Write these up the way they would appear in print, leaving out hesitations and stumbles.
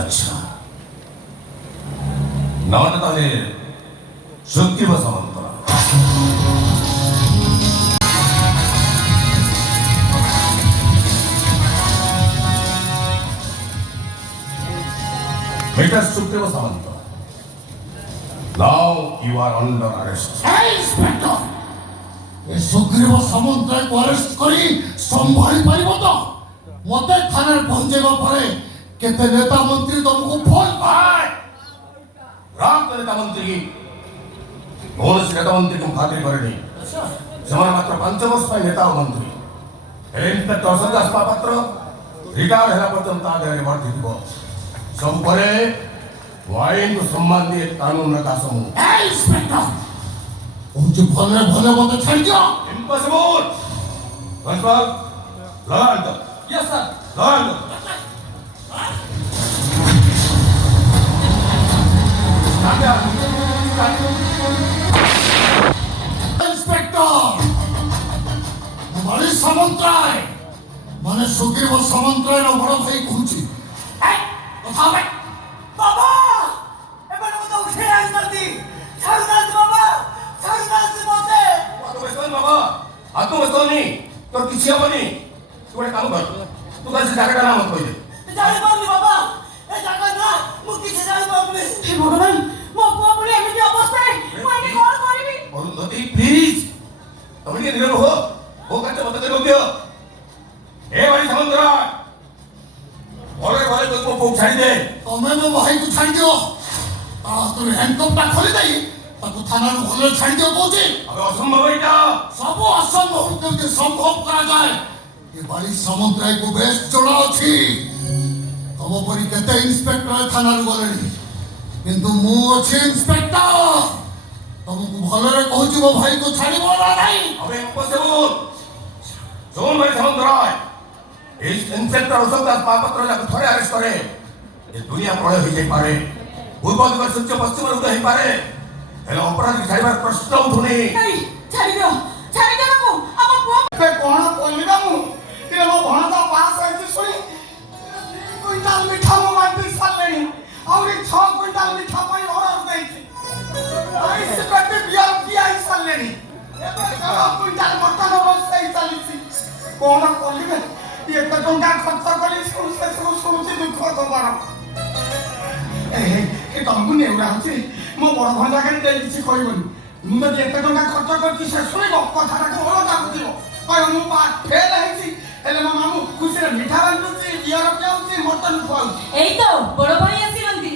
अच्छा 나한테 다시 섞이면서 만들어. बेटा सुप्रीम Samant. Now you are under arrest. Hey, Inspector! ए सुग्रीव सामंतरायକୁ ଆରେଷ୍ଟ କରି ସମ୍ଭାଳି ପାରିବ ତ? ମୋତେ ଥାନାରେ ପହଞ୍ଚେଇବା ପରେ କେତେ ନେତା ମନ୍ତ୍ରୀ ତମକୁ ଫୋନ୍ राम नेता मंत्री की कौन नेता मंत्री को खातिर करेनी ସେମାନେ ମାତ୍ର 5 ବର୍ଷ ପାଇଁ ନେତା ଓ ମନ୍ତ୍ରୀ ହେଲେ ଇନ୍ସପେକ୍ଟର ସଦାସ ମହାପାତ୍ର ରିଟାୟାର୍ଡ ହେଲା ପର୍ଯ୍ୟନ୍ତ ତା ଦେହରେ ବର୍ଦ୍ଧିଥିବ ସବୁ ପରେ ଆଇନକୁ ସମ୍ମାନ ଦିଏ କାନୁନର ଦାସ ମୁଁ Hey, Inspector! କହୁଛୁ ଭଲରେ ଭଲରେ ମୋତେ ଛାଡ଼ିଦିଅ ଇମ୍ପସିବଲ୍ କନଷ୍ଟେବଲ ଲଗାନ୍ତ यस सर ଲଗାନ୍ତ Inspector! ବଳି ସାମନ୍ତରାୟ ମାନେ ସୁଗ୍ରୀବ ସାମନ୍ତରାୟର ବଡ଼ ଭାଇ କହୁଛି କଥା ହେବେ बाबा एबार मत उठे आई जल्दी छाड़नाथ बाबा छाड़नाथ मते आत्मविश्वास बाबा आत्मविश्वास नहीं तो किसी हबनी तू एक काम कर तू कैसे जाकर नाम मत दे जाने पाउनी बाबा ए जागा ना मु किसे जाने पाउनी हे भगवान मो पुआ पुणी एमिति अवस्था मु एने कोन करबी अरुंधति प्लीज तुम ये निरव हो कच्चे मत दे दियो ए भाई समुद्राय और वाले को पोक छाड़ी दे ତମେ ମୋ ଭାଇକୁ ଛାଡ଼ିଦିଅ ତା ହାତରୁ ହ୍ୟାଣ୍ଡକପ୍ଟା ଖୋଲି ଦେଇ ତାକୁ ଥାନାରୁ ଭଲରେ ଛାଡ଼ିଦିଅ କହୁଛି अबे असंभव है क्या ସବୁ ଅସମ୍ଭବ କେମିତି ସମ୍ଭବ କରାଯାଏ ଏ ବାଳି ସାମନ୍ତରାୟକୁ ବେଶ ଜଣା ଅଛି ତମ ପରି କେତେ ଇନ୍ସପେକ୍ଟର ଥାନାରୁ ଗଲେଣି କିନ୍ତୁ ମୁଁ ଅଛି ଇନ୍ସପେକ୍ଟର ତମକୁ ଭଲରେ କହୁଛି ମୋ ଭାଇକୁ ଛାଡ଼ିବ ନା ନାହିଁ अबे इम्पॉसिबल जोन भाई समुद्राय इस इंस्पेक्टर उसका पापत्र जाकर थोड़े अरेस्ट करे ये दुनिया प्रलय हो जाई पारे पूर्व दिगो सूर्य पश्चिम उदय हो पारे हेलो अपराध की छाड़ीबार प्रश्न उठुनी नहीं छाड़ी दो बाबू अब पुआ पे कोण कोलिबा मु तिले मो भणता पास आइछि सुनी क्विंटाल मिठा मो माटी सालेनी आउरी 6 क्विंटाल मिठा पई ऑर्डर देइछि आई से पेटे बियार की आई सालेनी एबे 6 क्विंटाल मटन बसई चालिछि कोण कोलिबे एते टंका खर्च करी सुनुछि दुख खबर ए तमगु नेउरा हछि मो बड़ भंजा के देइ किछि कहबनी ମୁଁ ଯଦି ଏତେ ଟଙ୍କା ଖର୍ଚ୍ଚ କରିଛି ସେ ଶୁଣିବ କଥାଟାକୁ ଅଲଗା ବୁଝିବ କହିବ ମୁଁ ଫେଲ୍ ହେଇଛି ହେଲେ ମୋ ମାମୁଁ ଖୁସିରେ ମିଠା ବାଣ୍ଟୁଛି ବିୟର ପିଆଉଛି ମଟନ ଖୁଆଉଛି ଏଇ ତ ବଡ଼ ଭାଇ ଆସିଛନ୍ତି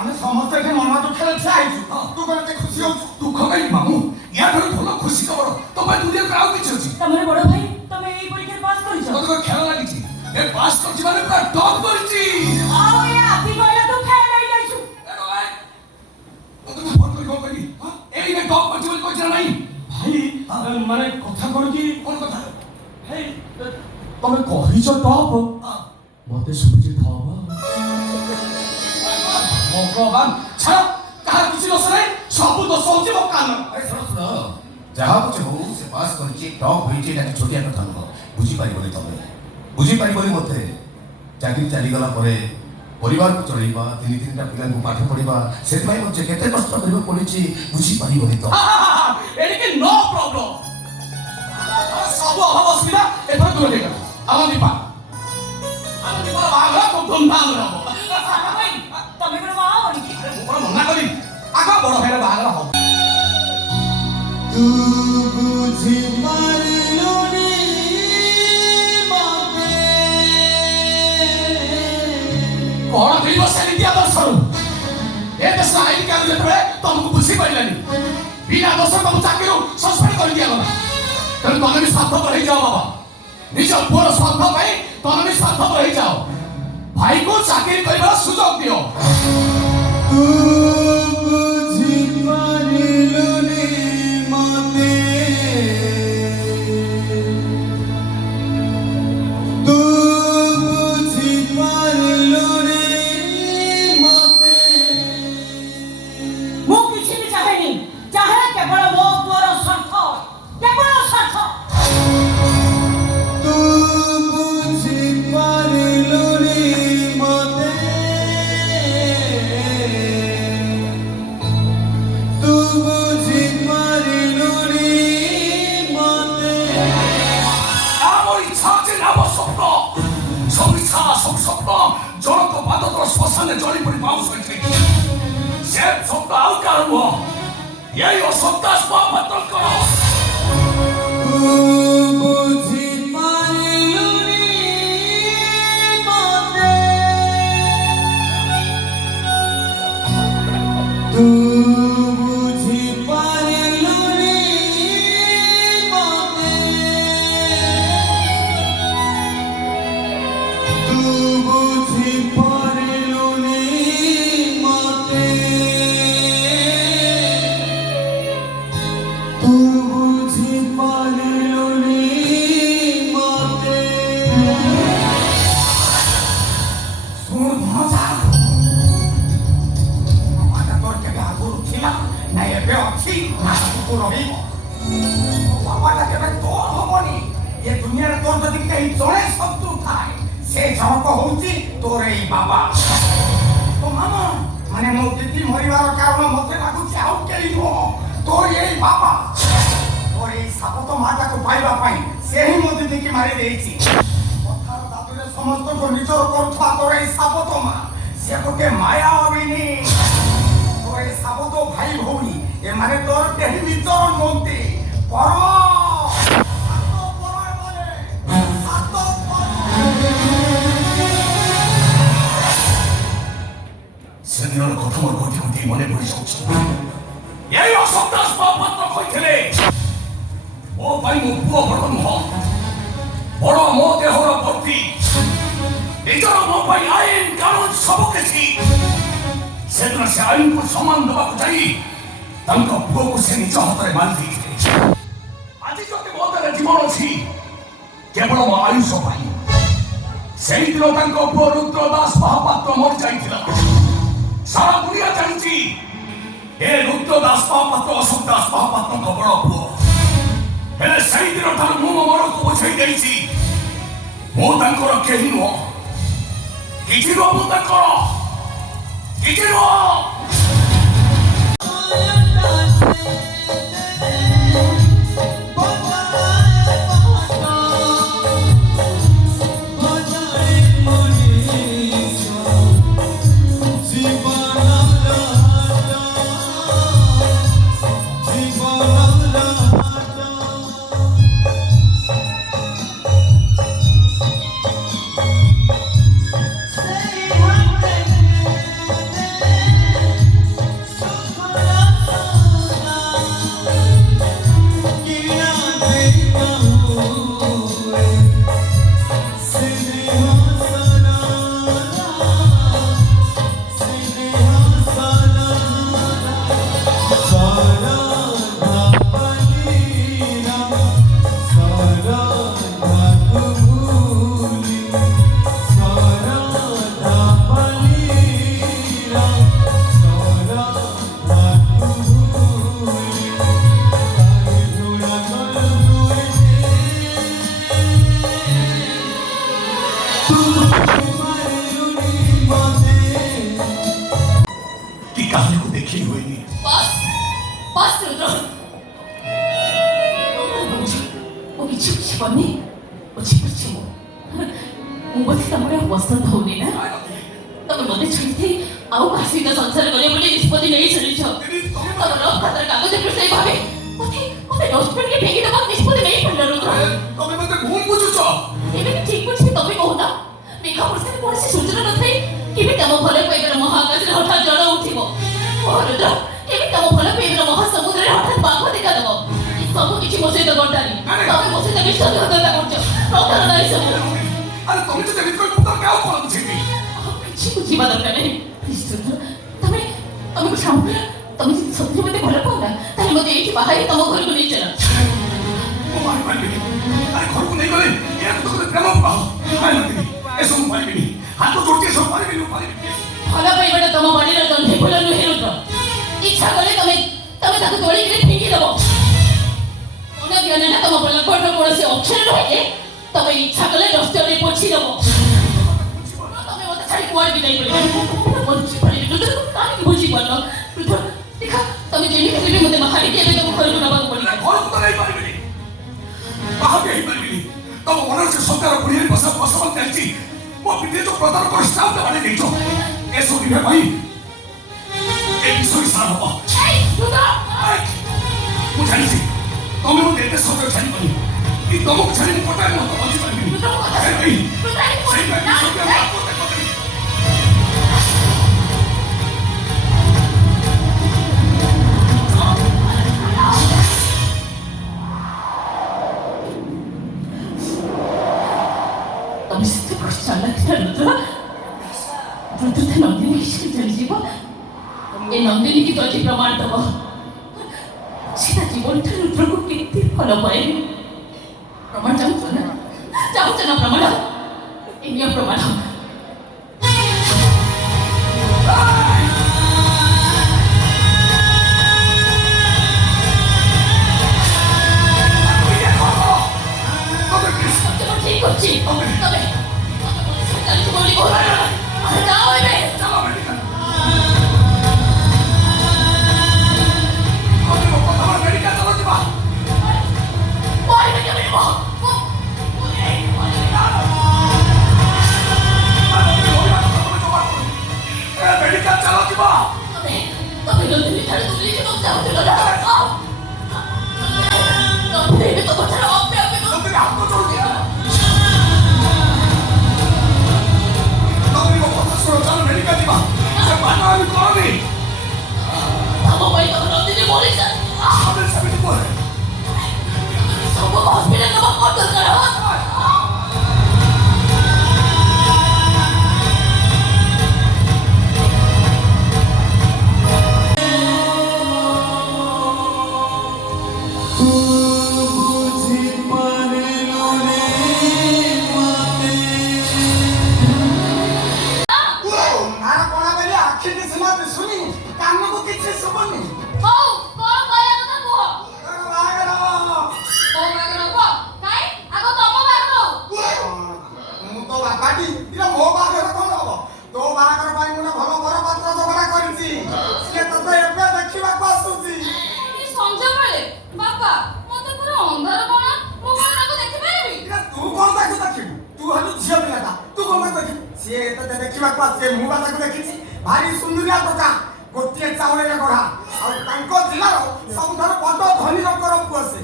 ଆମେ ସମସ୍ତେ ଏଠି ମନ ଦୁଃଖରେ ଠିଆ ହେଇଛୁ ତୁ କଣ ଏତେ ଖୁସି ହଉଛୁ ଦୁଃଖ କାହିଁ ମାମୁଁ ୟାଠାରୁ ଭଲ ଖୁସି ଖବର ତମ ପାଇଁ ଦୁନିଆରେ ଆଉ କିଛି ଅଛି ତମର ବଡ଼ ଭାଇ ତମେ ଏଇ ପରୀକ୍ଷାରେ ପାସ୍ କରିଛ ତତେ କଣ ଖେଳ ଲାଗିଛି ଏ ପାସ୍ କରିଛି ମାନେ ପୁରା ଟପ୍ କରିଛି ଆଉ ଏ ଆଦି କହିଲା ତୁ ଫେଲ୍ ହେଇଯାଇଛୁ ତତେ ମୁଁ ଫୋନ କରି କଣ କହିଲି ଏଇ ନେ ଟପ୍ କରିଛି ବୋଲି କହିଛି ନା ନାହିଁ ଭାଇ ମାନେ କଥା କଣ କି କଣ କଥା ହେଇ ତମେ କହିଛ ଟପ୍ ମତେ ଶୁଭୁଛି ଥବ ଭଗବାନ ଛାଡ଼ କାହାର କିଛି ଦୋଷ ନାହିଁ ସବୁ ଦୋଷ ହଉଛି ମୋ କାନ अरे सुनो सुनो जहाँ कुछ हो से पास करछि टॉप होइछि ना छोटिया कथा नुह बुझी पारिबोनी तमे बुझी पारिबोनी मते चाकरी चली गला परे परिवार को चलैबा तीन तीनटा पिला को पाठ पढिबा सेत भाई मते केते कष्ट करिबो पड़िछि बुझी पारिबोनी तो ଏଣିକି ନୋ ପ୍ରୋବ୍ଲେମ ସବୁ ଅଭାବ ଅସୁବିଧା ଏଥର ଦୂର ହେଇଗଲା ଆମ ଦୀପା ବାହାଘର ଖୁବ ଧୁମଧାମରେ ହବ ସାନ ଭାଇ ତମେ କଣ ବାହା ହବନି କି ମୁଁ କଣ ମନା କରିବି ଆଗ ବଡ ଭାଇର ବାହାଘର ହବ ତୁ ବୁଝି ପାରିଲୁନି ମତେ କଣ ମିଳିବ ସେ ନୀତି ଆଦର୍ଶରୁ ଏ ଦେଶ ଆଇନ କାନୁନ ଯେତେବେଳେ ତମକୁ ବୁଝି ପାରିଲାନି ବିନା ଦୋଷ ତମକୁ ଚାକିରିରୁ ସସ୍ପେଣ୍ଡ କରି ଦିଆଗଲା ତେଣୁ ତମେ ବି ସ୍ୱାର୍ଥପର ହେଇଯାଅ ବାବା ନିଜ ପୁଅର ସ୍ୱାର୍ଥ ପାଇଁ ତମେ ବି ସ୍ୱାର୍ଥପର ହେଇଯାଅ। ଭାଇକୁ ଚାକିରି କରିବାର ସୁଯୋଗ ଦିଅ। ମୁଁ କିଛି ବି ଚାହେଁନି, ଚାହେଁ କେବଳ ମୋ ପୁଅର ସ୍ୱାର୍ଥ, କେବଳ ସ୍ୱାର୍ଥ। আমার ইচ্ছা আছে না আমার স্বপ্ন সব ইচ্ছা সব স্বপ্ন জড়ত বাদতর শ্মশানে জড়ি পড়ি বাউন্স হয়েছে সে স্বপ্ন ଆଉ କାହାର ନୁହଁ ଏଇ ଅସନ୍ତାସ ମହାପାତ୍ରଙ୍କର। ଶୁଣ ଭଣଜା, ବାବାଟା ତୋର କେବେ ଆଗରୁ ଥିଲା ନା ଏବେ ଅଛି ନା ଆଗକୁ ରହିବ। ବାବାଟା କେବେ ତୋର ହବନି। ଏ ଦୁନିଆରେ ତୋର ଯଦି କେହି ଜଣେ ଶତ୍ରୁ ଥାଏ ସେ ଜଣକ ହଉଛି ତୋର ଏଇ ବାବା। ତୋ ମାମା ମାନେ ମୋ ଦିଦି ମରିବାର କାରଣ ମତେ ଲାଗୁଛି ଆଉ କେହି ନୁହଁ, ତୋର ଏଇ ବାବା। ତୋର ଏଇ ସାବତ ମାଟାକୁ ପାଇବା ପାଇଁ ସେ ହିଁ ମୋ ଦିଦିକି ମାରି ଦେଇଛି। କଥାର ଦାଦୁରେ ସମସ୍ତଙ୍କୁ ନିଜର କରୁଥିବା ତୋର ଏଇ ସାବତ ମା ସେ ଗୋଟେ ମାୟା ହବିନି। ତୋର ଏଇ ସାବତ ଭାଇ ଭଉଣୀ ଏମାନେ ତୋର କେହି ନିଜର ନୁହନ୍ତି, ପର। ସେଦିନର କଥା ମୋର ଗୋଟି ଗୋଟି ମନେ ପଡ଼ିଯାଉଛି। ଏଇ ଅସନ୍ତାସ ମହାପାତ୍ର କହିଥିଲେ ମୋ ପାଇଁ ମୋ ପୁଅ ବଡ଼ ନୁହଁ, ବଡ଼ ମୋ ଦେହର ଭର୍ତ୍ତି। ନିଜର ମୋ ପାଇଁ ଆଇନ କାନୁନ ସବୁ କିଛି। ସେଦିନ ସେ ଆଇନକୁ ସମ୍ମାନ ଦେବାକୁ ଯାଇ ତାଙ୍କ ପୁଅକୁ ସେ ନିଜ ହାତରେ ମାରି ଦେଇଥିଲେ। ଆଜି ଯଦି ମୋ ଦେହରେ ଜୀବନ ଅଛି କେବଳ ମୋ ଆୟୁଷ ପାଇଁ। ସେଇଦିନ ତାଙ୍କ ପୁଅ ରୁଦ୍ର ଦାସ ମହାପାତ୍ର ମରିଯାଇଥିଲା। ସାରା ଦୁନିଆ ଜାଣିଛି ଏ ରୁଦ୍ର ଦାସ ମହାପାତ୍ର ଅଶୋକ ଦାସ ମହାପାତ୍ରଙ୍କ ବଡ଼ ପୁଅ। ହେଲେ ସେଇଦିନ ଠାରୁ ମୁଁ ମୋ ମନକୁ ବୁଝେଇ ଦେଇଛି ମୁଁ ତାଙ୍କର କେହି ନୁହଁ, କିଛି ନୁହଁ, ମୁଁ ତାଙ୍କର କିଛି ନୁହଁ। 싶었니? 그치 뭐. 못했다 뭐야 왔었다 오니나? ତମେ ମୋତେ ଛାଡ଼ିଥି ଆଉ କାହା ସହିତ ସଂସାର କରିବା ବୋଲି ନିଷ୍ପତ୍ତି ନେଇ ଚାଲିଛ। ତମର ଖାତାର କାଗଜ ପୃଷ୍ଠାଏ ଭାବେ ମୋତେ ଡଷ୍ଟବିନ୍ରେ ଫେଙ୍କି ଦେବାକୁ ନିଷ୍ପତ୍ତି ନେଇ ପାରିଲ ରୁଦ୍ର। ତମେ ମୋତେ ଭୁଲ ବୁଝୁଛ। ଏବେ ବି ଠିକ୍ ବୁଝିବି ତମେ କହୁନ। ମେଘ ବର୍ଷାରେ କୌଣସି ସୂଚନା ନଥାଏ କେମିତି ଆମ ଭଲ ପାଇବାର ମହାକାଶରେ ହଠାତ୍ ଜଳ ଉଠିବ। ରୁଦ୍ର କେମିତି ଆମ ଭଲ ପାଇବାର ମହାସମୁଦ୍ରରେ ହଠାତ୍ ବାଘ ଦେଖାଦେବ। ସବୁ କିଛି ମୋ ସହିତ ଘଟାନି। ତମେ ମୋ ସହିତ ବିଶ୍ୱାସଘାତକତା କରୁଛ। କଣ ନାଇଁ ସବୁ ଆରେ ତମେ ତ ଯେମିତି କହିବ ତାର କାଉ କଣ ବୁଝେଇବି କିଛି ବୁଝିବା ଦରକାର ନାହିଁ ତମେ ତମେ ତମେ ଯଦି ସତରେ ମତେ ଭଲ ପାଉନା ତାହେଲେ ମତେ ଏଇଠି ବାହା ହେଇ ତମ ଘରକୁ ନେଇ ଚାଲ ମୁଁ ମାରିପାରିବିନି ଆରେ ଘରକୁ ନେଇଗଲେ ଏହାକୁ ତ ପ୍ରେମ ବିବାହ ମାରିପାରିବିନି ଏସବୁ ପାରିବିନି ହାତ ଯୋଡୁଛି ଏସବୁ ପାରିବିନି ଭଲ ପାଇବାଟା ତମ ବାଡ଼ିର ଦଣ୍ଡେ ଫୁଲ ନୁହେଁ ରୁଦ୍ର ଇଚ୍ଛା କଲେ ତମେ ତାକୁ ତୋଳିକିରି ଫିଙ୍ଗି ଦେବ ମନ ଜ୍ଞାନ ନା ତମ ବଲକଟ କୌଣସି ଅକ୍ଷର ନୁହେଁ ଯେ ତମେ ଇଚ୍ଛା କଲେ ଡଷ୍ଟରରେ ପୋଛି ଦେବ ତମେ ମତେ ଛାଡ଼ି କୁଆଡ଼େ ବିଦାୟ କରିବ ବୁଝିପାରିବି ରୁଦ୍ର କାହିଁକି ବୁଝିପାରୁନ ରୁଦ୍ର ଦେଖ ତମେ ଯେମିତି ହେଲେ ମତେ ବାହାରିକି ଏବେ ତମ ଘରକୁ ନେବାକୁ ପଡ଼ିବ ଘରକୁ ତ ନେଇପାରିବିନି ବାହାରେ ହେଇପାରିବିନି ତମ ମନରେ ସେ ସରକାର ପୁଣିଆ ବସବାସ ଚାଲିଛି ମୋ ପିଠିରେ ଯୋଉ ପ୍ରଦାନ କରି ସ୍ଟାମ୍ପ ବାଡ଼ି ଦେଇଛ ଏସବୁ ନିଭେ ପାଇଁ ଏ ବିଷୟ ସାର ହବ ମୁଁ ଜାଣିଛି ତମେ ମୋତେ ଏତେ ସତରେ ଛାଡ଼ିବନି କି ତମକୁ ଛାଡ଼ି ମୁଁ ପଟାଏ ମତ ବଞ୍ଚିପାରିବିନି ତମେ ସେତେ ଚାଲାକିଟା ରୁଦ୍ର ରୁଦ୍ର ନନ୍ଦିନୀ କିଛି ଚାଲିଯିବ ଏ ନନ୍ଦିନୀ କି ତ ଆଜି ପ୍ରମାଣ ଦବ ସେ ତା ଜୀବନଠାରୁ ରୁଦ୍ରକୁ କେତେ ଭଲ ପାଏ ପ୍ରମାଣ ଚାହୁଁଛ ନା ପ୍ରମାଣ ଏ ନିଅ ପ୍ରମାଣ ଠିକ ଅଛି ତମେ ଚାଲିଯିବ ବୋଲି କହୁଛ ଯାଅ ଏବେ देखा मुझे देखी भारी सुंदरिया टोका गोटे चाउल गढ़ा जिलार सब बड़ धनी लोकर पुआ से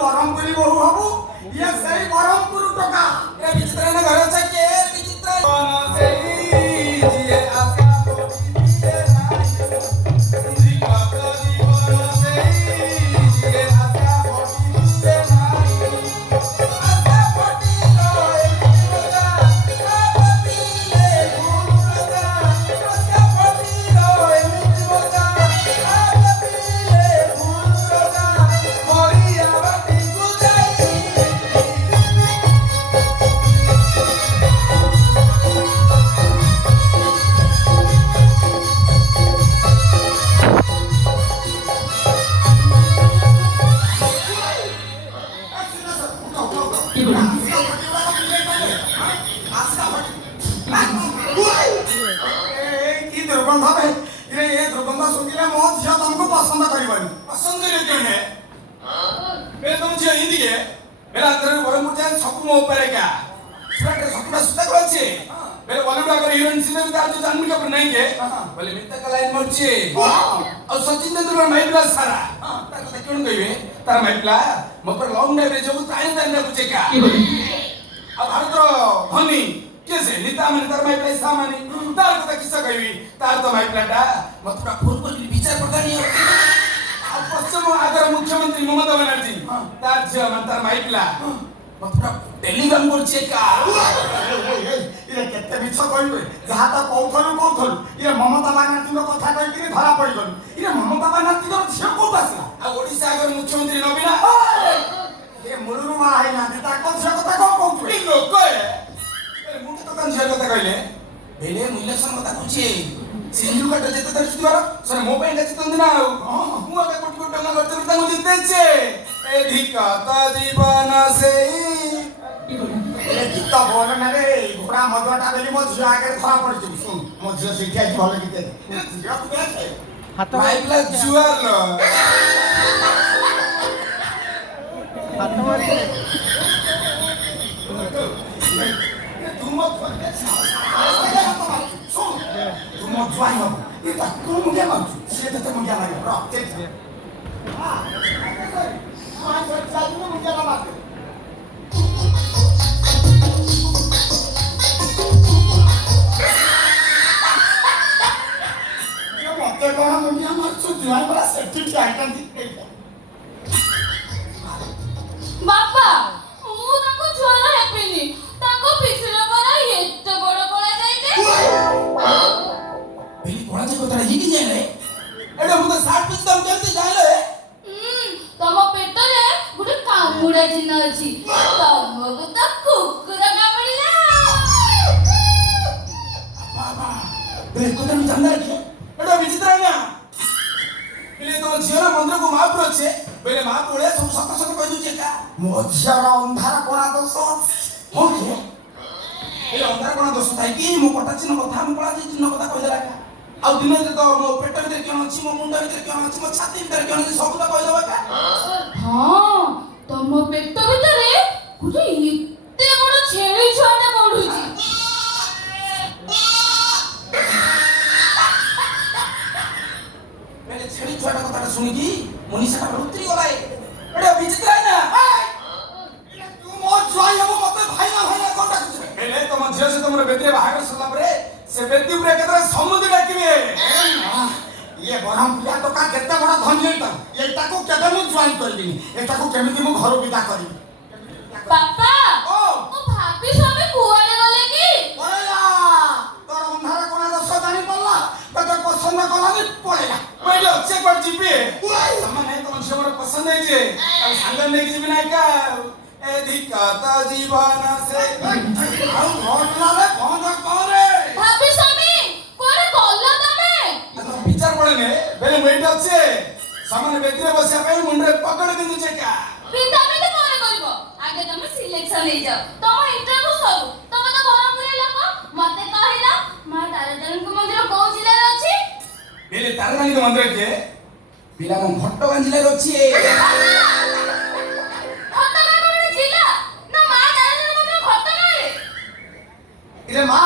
ब्रह्मपुरी बहु हबू ये सही ब्रह्मपुर टोका विचित्र घर पसंद करिबनी पसंद रे क्यों है मैं तुम जे हिंदी के मेरा अंदर बरमपुर जान सब मो ऊपर क्या स्वेटर सबटा सुता को আছে मेरे बॉलीवुड अगर हीरोइन सीने में आज जानमी का पर नहीं के बोले मित्ता का लाइन मरछे और सचिन तेंदुलकर माइपला सारा ताको त क्यों कहबे तार माइपला म पर लॉन्ग ड्राइव रे जब ताइन ताइन पूछे क्या अब भारत धनी कैसे नीता माने तार माइपला सामानी तार को किस्सा कहबी तार तो माइपलाटा म पूरा फुल फुल विचार पता नहीं अब ପଶ୍ଚିମ ଆଗର ମୁଖ୍ୟମନ୍ତ୍ରୀ ମମତା ବାନାର୍ଜୀ ତାର ଝିଅ ମାନେ ତାର ମାଇ ପିଲା ପୁରା ଟେଲିଗ୍ରାମ କରୁଛି ଏକା ଇଏ କେତେ ମିଛ କହିବେ ଯାହା ତ କହୁଥଲୁ ଇଏ ମମତା ବାନାର୍ଜୀଙ୍କ କଥା କହିକିରି ଧରା ପଡ଼ିଗଲୁ ଇଏ ମମତା ବାନାର୍ଜୀଙ୍କର ଝିଅ କୋଉଠୁ ଆସିଲା ଆଉ ଓଡ଼ିଶା ଆଗର ମୁଖ୍ୟମନ୍ତ୍ରୀ ନବୀନା ଏ ମୂଳରୁ ବାହା ହେଇନାହାନ୍ତି ତାଙ୍କ ଝିଅ କଥା କଣ କହୁଛୁ ଏ ଲୋକ ମୁଁ ତ ତାଙ୍କ ଝିଅ କଥା କହିଲେ ବେଲେ ମୁଁ ଇଲେକ୍ସନ କଥା କହୁଛି ସିନ୍ଦୁର କାଟ ଯେତେ ଧରିଛୁ ଦିବାର ସରେ ମୋ ପାଇଁ ଜିତନ୍ତି ନା ଆଉ ମୁଁ ଆଗ କୋଟି କୋଟି ଟଙ୍କା ଖର୍ଚ୍ଚ ତାଙ୍କୁ ଜିତେଇଛେ ଏ ଧିକତ ଜୀବନ ସେଇ ଏ ଗୀତ ଭଲ ନା ରେ ଘୋଡ଼ା ମଦୁଆଟା ବୋଲି ମୋ ଝିଅ ଆଗରେ ଧରା ପଡ଼ିଯିବୁ ଶୁଣ ମୋ ଝିଅ ସେଇଠି ଆଜି ଭଲ ଗୀତ ମାଇ ପିଲା ଜୁଆର ଲ ତୁମ ଜୁଆଇ ହବ ଏ ତାକୁ ମୁଣ୍ଡିଆ ମାରୁଛୁ ସିଏ ତତେ ମୁଣ୍ଡିଆ ମାରିବ ମୁଣ୍ଡିଆ ମାରିବ ମତେ କଣ ମୁଣ୍ଡିଆ ମାରୁଛୁ ଜୁଆଇ ପରା ସେଠି ଠିଆ ହେଇଛନ୍ତି ବାପା ମୁଁ ତାଙ୍କୁ ଜ୍ୱର ହେବିନି ତାଙ୍କ ପିଠିରେ ପରା ଏତେ ବଡ କଳା ଯାଇଛେ ବେଲି କୋଣା ଯେ କଥା ହେଇକି ଯାଇଲେ ଏଟା ମୁଁ ତ 60 ପିସ୍ ଦାମ କେମିତି ଯାଇଲେ ତମ ପେଟରେ ଗୋଟେ କାମୁଡା ଚିହ୍ନ ଅଛି ତମକୁ ତ କୁକୁର କାମୁଡିଲା ବାବା ବେଲି କଥା ମୁଁ ଜାଣିଲା କି ଏଟା ବିଚିତ୍ର ନା ବେଲି ତମ ଝିଅର ମନ୍ଦିରକୁ ମାପୁର ଅଛି ବେଲେ ମାପୁରେ ସବୁ ସତ ସତ କହି ଦଉଛି ଏକା ମୋ ଝିଅର ଅନ୍ଧାର କୋଣା ଦୋଷ ହଁ କି ଏ ଅନ୍ଧାର କୋଣା ଦୋଷ ଥାଇ କି ମୋ କଟା ଚିହ୍ନ କଥା ମୁଁ କଳା ଚିହ୍ନ କଥା କହିଦେଲା ଏକା ଆଉ ଦିନରେ ତ ମୋ ପେଟ ଭିତରେ କ'ଣ ଅଛି ମୋ ମୁଣ୍ଡ ଭିତରେ କ'ଣ ଅଛି ମୋ ଛାତି ଭିତରେ କ'ଣ ଅଛି ସବୁ ତ କହିଦେବ ଏକା ହଁ ତମ ପେଟ ଭିତରେ ଗୋଟେ ଏତେ ବଡ ଛେଳି ଛୁଆଟେ ବଢୁଛି ବେଲେ ଛେଳି ଛୁଆଟା କଥାଟା ଶୁଣିକି ମନୀଷାଟା ଉତରି ଗଲା ଏଟା ବିଚିତ୍ର ନା ତୁ ମୋ ଜୁଆଇ ହବ ମତେ ଭାଇନା କଣ ଡାକୁଛୁ ବେଲେ ତମ ଝିଅ ସହିତ ମୋର ବେଦିରେ ବାହାଘର ସରିଲା ପରେ ସେ ବେଦି ଉପରେ କେତେବେଳେ ସମୁଦ୍ର ଡାକିବେ ଇଏ ବ୍ରହ୍ମପୁରିଆ ଟୋକା କେତେ ବଡ ଧନୀ ହେଇଥାଉ ଏଇଟାକୁ କେବେ ମୁଁ ଜୁଆଇ କରିବିନି ଏଟାକୁ କେମିତି ମୁଁ ଘରୁ ବିଦା କରିବି ବାପା ଓ ମୁଁ ଭାବି ସ୍ୱାମୀ କୁଆଡେ ଗଲେ କି ପଳେଇଲା ତୋର ଅନ୍ଧାର କୋଣା ଦୋଷ ଜାଣି ପାରିଲା ତତେ ପସନ୍ଦ କଲାନି ପଳେଇଲା ମୁଁ ଏଠି ଅଛି କୁଆଡେ ଯିବି ସେମାନେ ତମ ଝିଅ ମୋର ପସନ୍ଦ ହେଇଛି ଆଉ ସାଙ୍ଗ ନେଇକି ଯିବି ନା ଏକା ଏ ଧିକତ ଜୀବନ ସେ ଆଉ ଘରଲାରେ ବନ୍ଦ କରେ ଭାବି ସ୍ୱାମୀ କୁଆଡେ ଗଲ ତମେ ବିଚାର ପଡେନି ବେଲେ ମୁଁ ଏଇଠି ଅଛି ସେମାନେ ବେଦିରେ ବସିବା ପାଇଁ ମୁଣ୍ଡରେ ପକଡ଼ ପିନ୍ଧୁଛି ଏକା ପିନ୍ଧାପିନ୍ଧି ପରେ କରିବ ଆଗେ ତମେ ସିଲେକ୍ସନ ହେଇଯାଅ ତମ ଇଣ୍ଟରଭ୍ୟୁ ସରୁ ତମେ ତ ବ୍ରହ୍ମପୁରୀ ଲୋକ ମତେ କହିଲ ମା ତାରାତାରିଣୀଙ୍କ ମନ୍ଦିର କୋଉ ଜିଲ୍ଲାରେ ଅଛି ବେଲେ ତାରାତାରିଣୀଙ୍କ ମନ୍ଦିର କିଏ ପିଲାଙ୍କ ଘଟଗାଁ ଜିଲ୍ଲାରେ ଅଛି ଘଟଗାଁ ଗୋଟେ ଜିଲ୍ଲା ନା ମା ତାରାତାରିଣୀ ମନ୍ଦିର ଘଟଗାଁରେ ଇରେ ମା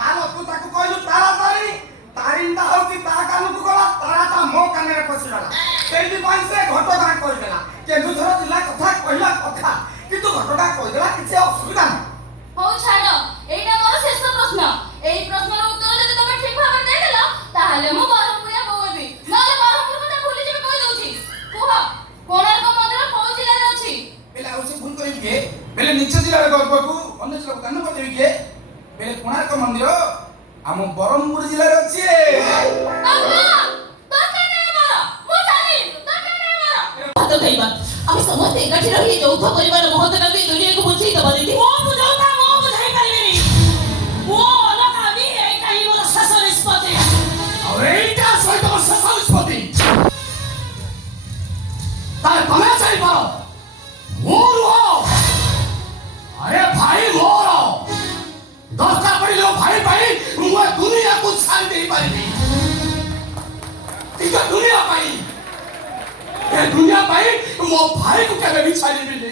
ମାଲୋ ତୁ ତାକୁ କହିଲୁ ତାରାତାରିଣୀ ତାରିଣୀଟା ହଉଛି ତା କାନକୁ ଗଲା ତାରାଟା ମୋ କାନରେ ପଶିଗଲା ସେଇଥିପାଇଁ ସେ ଘଟଗାଁ କହିଦେଲା କେନ୍ଦୁଝର ଜିଲ୍ଲା କଥା କହିଲା କଥା କିନ୍ତୁ ଘଟଗାଁ କହିଦେଲା କିଛି ଅସୁବିଧା ନାହିଁ ହଉ ଛାଡ ଏଇଟା ମୋର ଶେଷ ପ୍ରଶ୍ନ ଏଇ ପ୍ରଶ୍ନର ଉତ୍ତର ଯଦି ତମେ ଠିକ ଭାବରେ ଦେଇଦେଲ ତାହେଲେ ମୁଁ ବ୍ରହ୍ମପୁରିଆ ବୋଉ ହେବି ନହେଲେ ବ୍ରହ୍ମପୁର କଥା ଭୁଲିଯିବି କହିଦଉଛି କୁହ କୋଣାର୍କ ମନ୍ଦିର କୋଉ ଜିଲ୍ଲାରେ ଅଛି ବେଲେ ଆଉ ସେ ଭୁଲ କରିବି କିଏ ବେଲେ ନିଜ ଜିଲ୍ଲାର ଗର୍ବକୁ ଅନ୍ୟ ଜିଲ୍ଲାକୁ ଦାନ କରିଦେବି କିଏ ବେଲେ କୋଣାର୍କ ମନ୍ଦିର ଆମ ବ୍ରହ୍ମପୁର ଜିଲ୍ଲାରେ ଅଛି ଭାତ ଖାଇବା ଆମେ ସମସ୍ତେ ଏକାଠି ରହି ଯୌଥ ପରିବାର ମହତ୍ତ୍ୱଟାକୁ ଏ ଦୁନିଆକୁ ବୁଝେଇ ଦେବା ଦିଦି ମୋ ବୁଝାଉତା ମୋ ବୁଝାଇ ପାରିବିନି ମୋ ଅଲଗା ବି ଏଇଟା ହିଁ ମୋର ଶେଷ ନିଷ୍ପତ୍ତି ଆଉ ଏଇଟା ସହିତ ମୋ ଶେଷ ନିଷ୍ପତ୍ତି ତାହେଲେ ତମେ ଚାହିଁପାର ମୁଁ ରୁହ ଆରେ ଭାଇ ମୋର ଦରକାର ପଡ଼ିଲେ ଭାଇ ଭାଇ ମୁଁ ଏ ଦୁନିଆକୁ ଛାଡ଼ି ଦେଇପାରିବି ନିଜ ଦୁନିଆ ପାଇଁ ଏ ଦୁନିଆ ପାଇଁ ମୋ ଭାଇକୁ କେବେ ବି ଛାଡ଼ିବିନି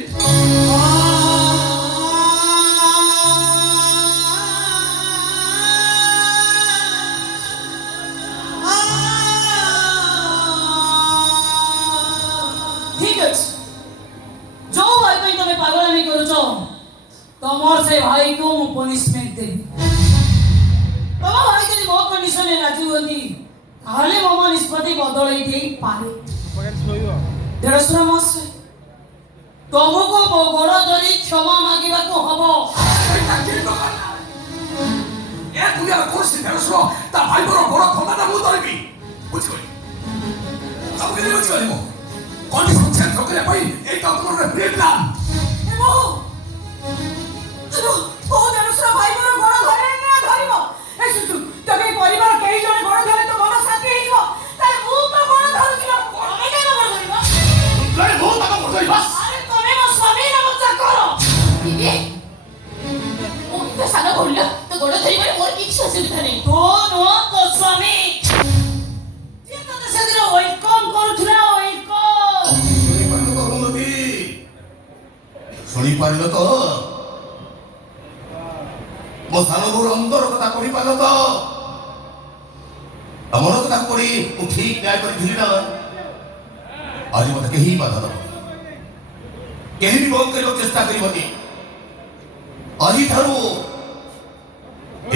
ଠିକ ଅଛି ଯୋଉ ଭାଇ ପାଇଁ ତମେ ପାଗଳାମି କରୁଛ ତମର ସେ ଭାଇକୁ ମୁଁ ପନିଶମେଣ୍ଟ ଦେବି ତମ ଭାଇ ଯଦି ମୋ କଣ୍ଡିସନରେ ରାଜି ହୁଅନ୍ତି ତାହେଲେ ମୋ ନିଷ୍ପତ୍ତି ବଦଳେଇ ଦେଇପାରେ ଦେଢ଼ଶୁର ମାସେ ତମକୁ ମୋ ଗୋଡ଼ ଧରି କ୍ଷମା ମାଗିବାକୁ ହବ। ଏ ଦୁନିଆର କୌଣସି ଦେଢ଼ଶୁର ତା ଭାଇଙ୍କର ବଡ଼ ଥଣ୍ଡାଟା ମୁଁ ଧରିବି। ବୁଝିଗଲି ସବୁ କିଛି ବୁଝିଗଲି ମୁଁ। କଣ୍ଡିସନ ଚେଞ୍ଜ କରିବା ପାଇଁ ଏଇଟା ତୁମର ବ୍ରେକ୍ ପ୍ଲାନ୍। କୋଉ ଦେଢ଼ଶୁର ଭାଇ ମୋର ଗୋଡ଼ ଧରିନି ନା ଧରିବ? ଏ ସୁତୁ ତମେ ଏ ପରିବାର କେହି ଜଣେ ଗୋଡ଼ ଧରେ ତ ମନ ଶାନ୍ତି ହେଇଯିବ। ତାହେଲେ ମୁଁ ତ ଗୋଡ଼ ଧରୁଛି ନା ତମେ କାଇଁ ଗୋଡ଼ ଧରିବ? ମୁଁ ତାଙ୍କ ଗୋଡ଼ ଧରିବି ବାସ୍। ଆରେ ତମେ ମୋ ସ୍ୱାମୀ ନା ମୋ ଚାକର? ଦିଦି ମୁଁ ଏତେ ସାନ ଭୁଲ ତ ଗୋଡ଼ ଧରିବାରେ ମୋର କିଛି ଅସୁବିଧା ନାହିଁ। ତୋ ନୁହଁ ତୋ ସ୍ୱାମୀ ଯିଏ ତତେ ସେଦିନ ୱେଲକମ୍ କରୁଥିଲା। ଶୁଣିପାରିଲ ତ? ମୋ ସାନ ବୋଉର ଅନ୍ତର କଥା ପଢିପାରିଲ ତ? ତମର କଥା ପଢି ମୁଁ ଠିକ ନ୍ୟାୟ କରିଥିଲି ନା? ଆଜି ମତେ କେହି ବାଧା ଦେବନି, କେହି ବି ବନ୍ଦ କରିବାକୁ ଚେଷ୍ଟା କରିବନି। ଆଜିଠାରୁ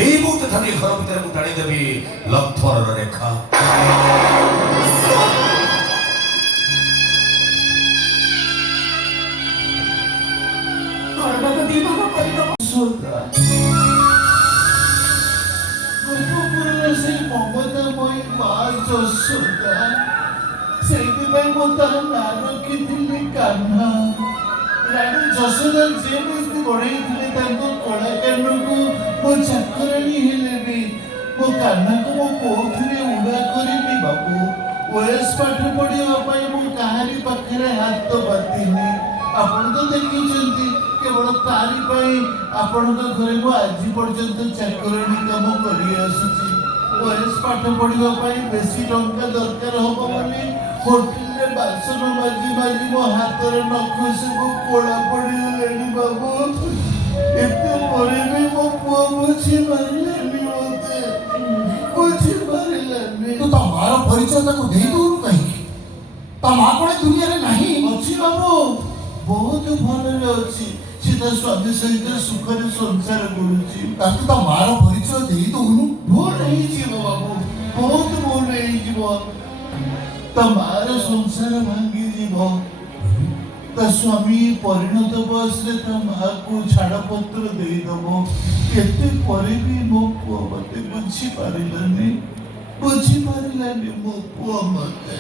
ଏଇ ମୁହୂର୍ତ୍ତ ଠାରୁ ଏ ଘର ଭିତରେ ମୁଁ ଟାଣିଦେବି ଲକ୍ଷ୍ମଣର ରେଖା। ସେଇଥିପାଇଁ ମୁଁ ତାର ନାଁ ରଖିଥିଲି କାହ୍ନା। ରାଣୀ ଯଶୋଦା ଯେମିତି ବଢ଼େଇଥିଲେ ତାଙ୍କ କଳାକାରକୁ ମୋ ଚାକରାଣୀ ହେଲେ ବି ମୋ କାହ୍ନାକୁ ମୁଁ କୋଉଥିରେ ଉଡ଼ା କରିନି ବାବୁ। ଓଏସ୍ ପାଠ ପଢ଼ିବା ପାଇଁ ମୁଁ କାହାରି ପାଖରେ ହାତ ପାତିନି। ଆପଣ ତ ଦେଖିଛନ୍ତି କେବଳ ତାରି ପାଇଁ ଆପଣଙ୍କ ଘରେ ମୁଁ ଆଜି ପର୍ଯ୍ୟନ୍ତ ଚାକରାଣୀ କାମ କରି ଆସୁଛି। ଓଏସ୍ ପାଠ ପଢ଼ିବା ପାଇଁ ବେଶୀ ଟଙ୍କା ଦରକାର ହବ ବୋଲି ହୋଟେଲରେ ବାସନ ମାଜି ମାଜି ମୋ ହାତର ନଖ ସବୁ କଳା ପଡ଼ିଗଲାଣି ବାବୁ। ଏତେ ପରେ ବି ମୋ ପୁଅ ବୁଝି ପାରିଲାନି, ମତେ ବୁଝି ପାରିଲାନି। ତୁ ତା ମାର ପରିଚୟ ତାକୁ ଦେଇ ଦଉନୁ କାହିଁକି? ତା ମା କଣ ଦୁନିଆରେ ନାହିଁ? ଅଛି ବାବୁ, ବହୁତ ଭଲରେ ଅଛି। ସେ ତା ସ୍ୱାମୀ ସହିତ ସୁଖରେ ସଂସାର କରୁଛି। ତାକୁ ତା ମାର ପରିଚୟ ଦେଇ ଦଉନୁ। ଭୁଲ ହେଇଯିବ ବାବୁ, ବହୁତ ଭୁଲ ହେଇଯିବ। ତା ମାର ସଂସାର ଭାଙ୍ଗିଯିବ। ତା ସ୍ୱାମୀ ପରିଣତ ବୟସରେ ତା ମାକୁ ଛାଡ଼ପତ୍ର ଦେଇଦବ। ଏତେ ପରେ ବି ମୋ ପୁଅ ମତେ ବୁଝିପାରିଲାନି ମୋ ପୁଅ ମତେ।